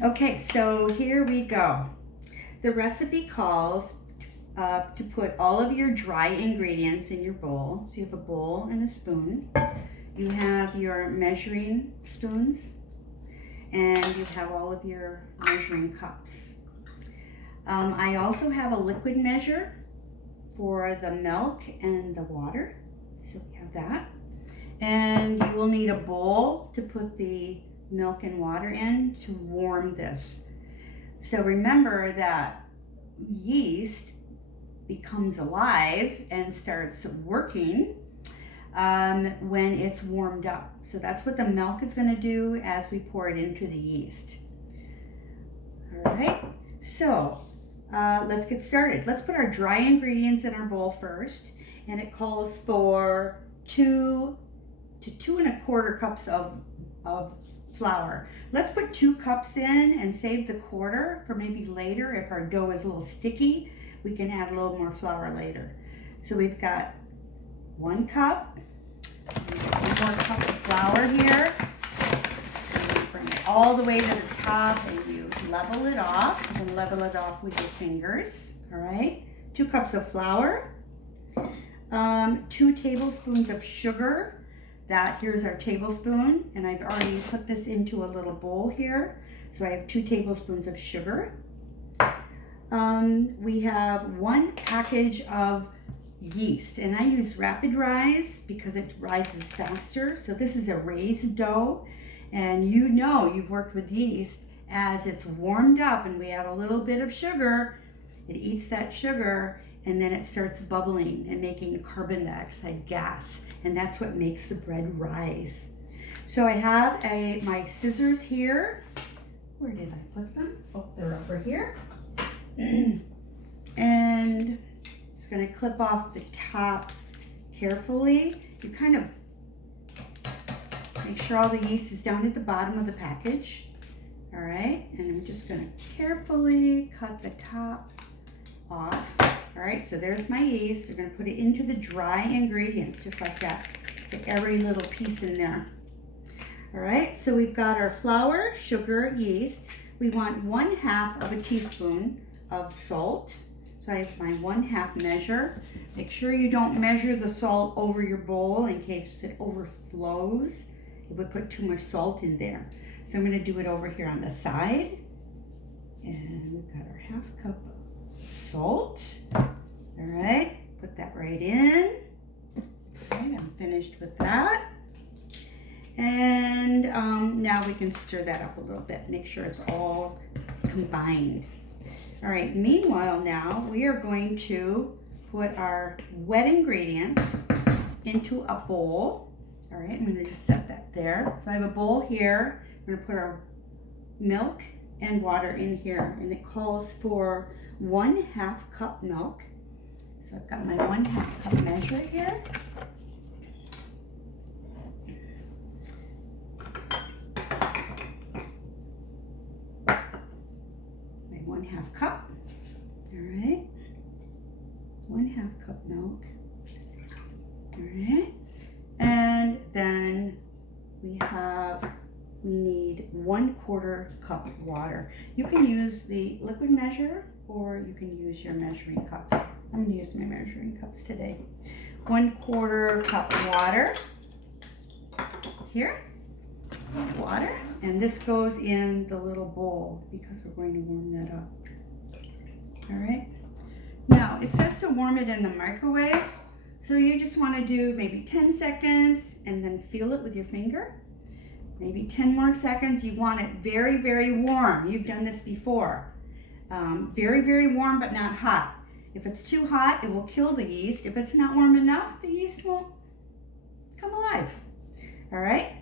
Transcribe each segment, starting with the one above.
Okay, so here we go. The recipe calls to put all of your dry ingredients in your bowl. So you have a bowl and a spoon. You have your measuring spoons, and you have all of your measuring cups. I also have a liquid measure for the milk and the water. So we have that. And you will need a bowl to put the milk and water in to warm this. So remember that yeast becomes alive and starts working when it's warmed up. So that's what the milk is going to do as we pour it into the yeast. All right, so let's get started. Let's put our dry ingredients in our bowl first, and it calls for 2 to 2¼ cups of flour. Let's put 2 cups in and save the quarter for maybe later. If our dough is a little sticky, we can add a little more flour later. So we've got 1 cup, 1 cup of flour here. And you bring it all the way to the top and you level it off. You can level it off with your fingers, all right? 2 cups of flour, 2 tablespoons of sugar. Here's our tablespoon, and I've already put this into a little bowl here. So I have 2 tablespoons of sugar. We have 1 package of yeast, and I use rapid rise because it rises faster. So this is a raised dough, and you know you've worked with yeast. As it's warmed up and we add a little bit of sugar, it eats that sugar, and then it starts bubbling and making carbon dioxide gas, and that's what makes the bread rise. So I have my scissors here. Where did I put them? Oh, they're over here. And it's going to clip off the top carefully. You kind of make sure all the yeast is down at the bottom of the package. All right, and I'm just going to carefully cut the top off. All right, so there's my yeast. We're going to put it into the dry ingredients, just like that. Get every little piece in there. All right, so we've got our flour, sugar, yeast. We want 1/2 teaspoon of salt. So I have my 1/2 measure. Make sure you don't measure the salt over your bowl in case it overflows. It would put too much salt in there. So I'm going to do it over here on the side. And we've got our 1/2 cup of salt. All right, put that right in. Okay, I'm finished with that. And now we can stir that up a little bit. Make sure it's all combined. All right, meanwhile now we are going to put our wet ingredients into a bowl. All right, I'm going to just set that there. So I have a bowl here. I'm going to put our milk and water in here, and it calls for 1/2 cup milk. So I've got my 1/2 cup measure here. My 1/2 cup. All right. 1/2 cup milk. All right. And then we need 1/4 cup water. You can use the liquid measure or you can use your measuring cups. I'm going to use my measuring cups today. 1/4 cup water. Here, water. And this goes in the little bowl because we're going to warm that up. All right. Now, it says to warm it in the microwave. So you just want to do maybe 10 seconds and then feel it with your finger. Maybe 10 more seconds. You want it very, very warm. You've done this before. Very, very warm, but not hot. If it's too hot, it will kill the yeast. If it's not warm enough, the yeast won't come alive. All right?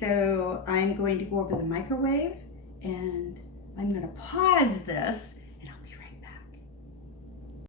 So I'm going to go over the microwave, and I'm going to pause this